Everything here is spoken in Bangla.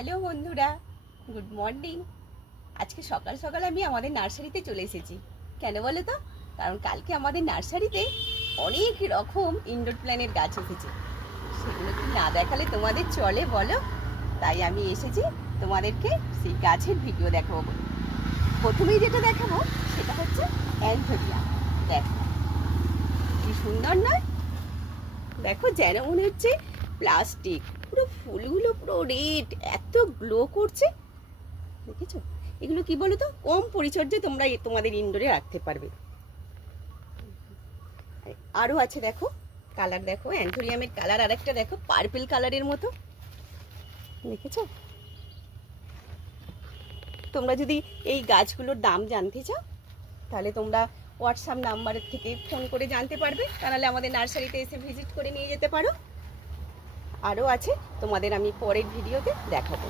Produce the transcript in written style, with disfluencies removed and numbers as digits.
হ্যালো বন্ধুরা, গুড মর্নিং। আজকে সকাল সকাল আমি আমাদের নার্সারিতে চলে এসেছি। কেন বলো তো? কারণ কালকে আমাদের নার্সারিতে অনেক রকম ইনডোর প্ল্যান্টের গাছ এসেছে, সেগুলো কি না দেখালে তোমাদের চলে বলো? তাই আমি এসেছি তোমাদেরকে সেই গাছের ভিডিও দেখাবো বলে। প্রথমেই যেটা দেখাবো সেটা হচ্ছে অ্যানথোরিয়াম। দেখো কি সুন্দর নয়? দেখো যেন মনে হচ্ছে প্লাস্টিক, পুরো ফুলগুলো পুরো রেড, এত গ্লো করছে, দেখেছো? এগুলো কি বলো তো, কম পরিচর্যায় তোমরা তোমাদের ইনডোরে রাখতে পারবে। আরও আছে দেখো, কালার দেখো, অ্যানথোরিয়ামের কালার আর একটা দেখো পার্পল কালারের মতো, দেখেছো? তোমরা যদি এই গাছগুলোর দাম জানতে চাও তাহলে তোমরা হোয়াটসঅ্যাপ নাম্বারের থেকে ফোন করে জানতে পারবে, তাহলে আমাদের নার্সারিতে এসে ভিজিট করে নিয়ে যেতে পারো। আরও আছে, তোমাদের আমি পরের ভিডিওতে দেখাবো।